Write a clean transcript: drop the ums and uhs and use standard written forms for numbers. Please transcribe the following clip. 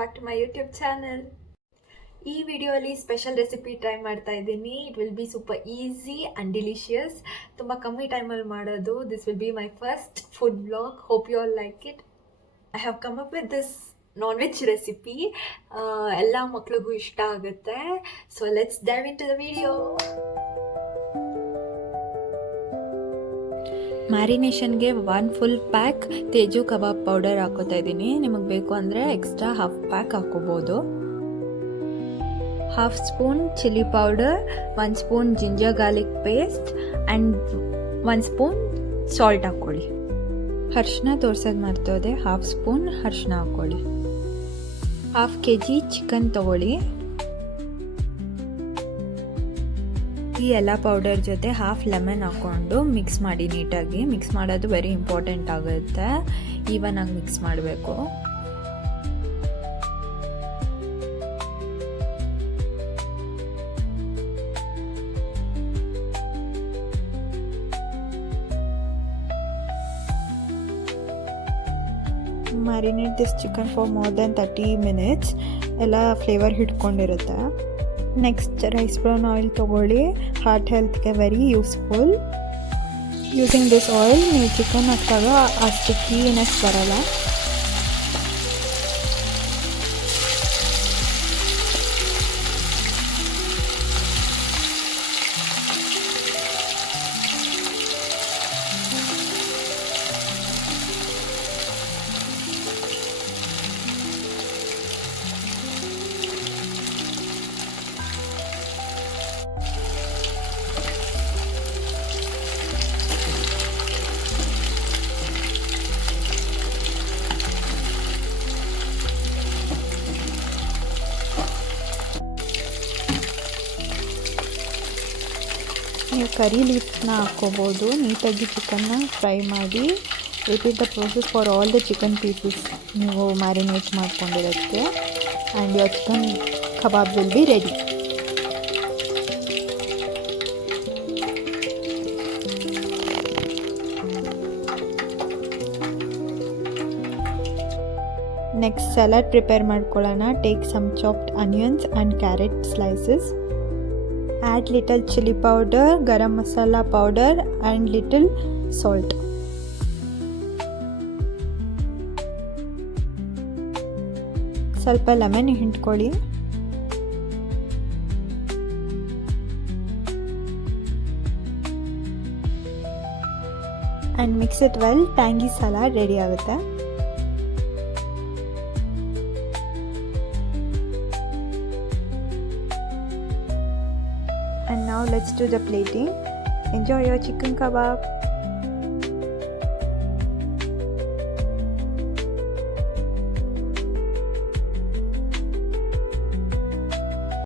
Back to my YouTube channel. ಈ ವಿಡಿಯೋಲಿ special recipe try ಮಾಡ್ತಾ ಇದ್ದೀನಿ. It will be super easy and delicious. ತುಂಬ ಕಮ್ಮಿ ಟೈಮಲ್ಲಿ ಮಾಡೋದು. This will be my first food blog. Hope you all like it. I have come up with this non veg recipe. ಎಲ್ಲ ಮಕ್ಳಿಗೂ ಇಷ್ಟ ಆಗುತ್ತೆ. So let's dive into the video. ಮ್ಯಾರಿನೇಷನ್ಗೆ 1 full pack Teju kebab powder ಹಾಕೋತಾ ಇದ್ದೀನಿ. ನಿಮಗೆ ಬೇಕು ಅಂದರೆ ಎಕ್ಸ್ಟ್ರಾ ಹಾಫ್ ಪ್ಯಾಕ್ ಹಾಕೋಬೋದು. Half spoon chilli powder, 1 spoon ginger garlic paste and 1 spoon salt ಹಾಕ್ಕೊಳ್ಳಿ. ಅರಿಶಿನ ತೋರ್ಸೋದು ಮರ್ತೋದೆ, ಹಾಫ್ ಸ್ಪೂನ್ ಅರಿಶಿನ ಹಾಕ್ಕೊಳ್ಳಿ. ಹಾಫ್ kg ಚಿಕನ್ ತೊಗೊಳ್ಳಿ. ಈ ಎಲ್ಲ ಪೌಡರ್ ಜೊತೆ ಹಾಫ್ ಲೆಮನ್ ಹಾಕ್ಕೊಂಡು ಮಿಕ್ಸ್ ಮಾಡಿ ನೀಟಾಗಿ. ಮಿಕ್ಸ್ ಮಾಡೋದು ವೆರಿ ಇಂಪಾರ್ಟೆಂಟ್ ಆಗುತ್ತೆ. ಈವನಾಗಿ ಮಿಕ್ಸ್ ಮಾಡಬೇಕು. Marinate this chicken for more than 30 minutes. ಎಲ್ಲ ಫ್ಲೇವರ್ ಹಿಡ್ಕೊಂಡಿರುತ್ತೆ. ನೆಕ್ಸ್ಟ್ ರೈಸ್ ಬ್ರೌನ್ ಆಯಿಲ್ ತೊಗೊಳ್ಳಿ. ಹಾರ್ಟ್ ಹೆಲ್ತ್ಗೆ very useful. Using this oil ನೀವು ಚಿಕನ್ ಹಾಕಿದಾಗ ಆ ಸ್ಟಿಕ್ಕಿನೆಸ್ ಬರಲ್ಲ. ನೀವು ಕರಿ ಲೀಫ್ನ ಹಾಕ್ಕೋಬೋದು. ನೀಟಾಗಿ ಚಿಕನ್ನ ಫ್ರೈ ಮಾಡಿ. Repeat the process for all the chicken pieces ನೀವು ಮ್ಯಾರಿನೇಟ್ ಮಾಡ್ಕೊಂಡಿರೋದಕ್ಕೆ. And your chicken kebab will be ready. Next salad prepare ಮಾಡ್ಕೊಳ್ಳೋಣ. Take some chopped onions and carrot slices. Add little chili powder, garam masala powder and little salt. ಸ್ವಲ್ಪ lemon ಹಿಂಡ್ಕೊಳ್ಳಿ. and mix it well. Tangy salad ready ಆಗುತ್ತೆ. And now let's do the plating. Enjoy your chicken kebab.